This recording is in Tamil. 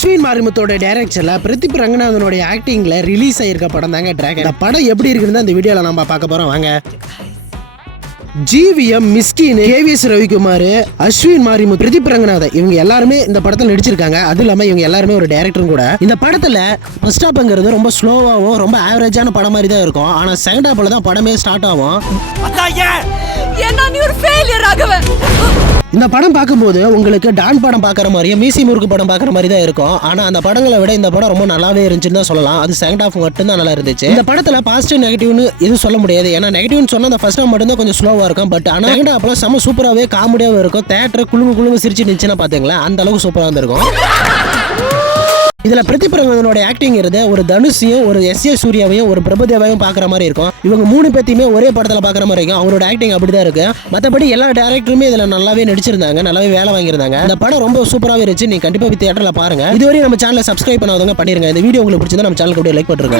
அஸ்வின் மாரிமுத்தோட டைரக்ஷன்ல பிரதீப் ரங்கநாதனுடைய ஆக்டிங்ல ரிலீஸ் ஆயிருக்க படம் தாங்க டிராகன் இந்த படம் எப்படி இருக்குன்னு அந்த வீடியோல நம்ம பார்க்க போறோம். வாங்க. ஜிவிஎம் மிஸ்கின் கேவிஎஸ் ரவிக்குமார் அஸ்வின் மாரிமு பிரதீப் ரங்கநாதன் இவங்க எல்லாருமே இந்த படத்தில் நடிச்சிருக்காங்க. அதுவும் இல்லாமல் இவங்க எல்லாருமே ஒரு டேரக்டரும் கூட. இந்த படத்தில் ஃபர்ஸ்ட் ஹாப்ங்கிறது ரொம்ப ஸ்லோவாகவும் ரொம்ப ஆவரேஜான படம் மாதிரி தான் இருக்கும். ஆனால் செகண்ட் ஹாப்பில் தான் படமே ஸ்டார்ட் ஆகும். இந்த படம் பார்க்கும்போது உங்களுக்கு டான் படம் பார்க்குற மாதிரியும் மீசி முறுக்கு படம் பார்க்குற மாதிரி தான் இருக்கும். ஆனால் அந்த படங்களை விட இந்த படம் ரொம்ப நல்லாவே இருந்துச்சுன்னு தான் சொல்லலாம். அது செகண்ட் ஹாஃப் மட்டும் தான் நல்லா இருந்துச்சு. இந்த படத்தில் பாசிட்டிவ் நெகட்டிவ்னு எதுவும் சொல்ல முடியாது. ஏன்னா நெகட்டிவ்னு சொன்னால் அந்த ஃபர்ஸ்ட் ஹாஃப் மட்டும் தான் கொஞ்சம் ஸ்லோவாக இருக்கும். பட் ஆனால் செகண்ட் ஹாஃப்லாம் செம்ம சூப்பராகவே காமெடியாகவே இருக்கும். தேட்டர் குழுங்கு குழுங்கு சிரிச்சு நினச்சுன்னா பார்த்தீங்களா அந்த அளவுக்கு சூப்பராக இருந்திருக்கும். இதுல பிரதீப் ரங்கனோட ஒரு தனுஷையும் ஒரு எஸ் ஏ சூர்யாவையும் ஒரு பிரபுதேவாவையும் பார்க்குற மாதிரி இருக்கும். இவங்க மூணு பேத்தையுமே ஒரே படத்தில் பார்க்குற மாதிரி இருக்கும். அவரோட ஆக்டிங் அப்படிதான் இருக்கு. மற்றபடி எல்லா டேரக்டருமே இதுல நல்லாவே நடிச்சிருந்தாங்க. நல்லாவே வேலை வாங்கியிருந்தாங்க. இந்த படம் ரொம்ப சூப்பராகவே இருந்துச்சு. நீங்க கண்டிப்பா தியேட்டர்ல பாருங்க. இதுவரை நம்ம சேனலை சப்ஸ்கிரைப் பண்ணாதவங்க பண்ணிருங்க. இந்த வீடியோ உங்களுக்கு பிடிச்சிருந்தா நம்ம சேனலுக்கு அப்படியே லைக் பண்ணுங்க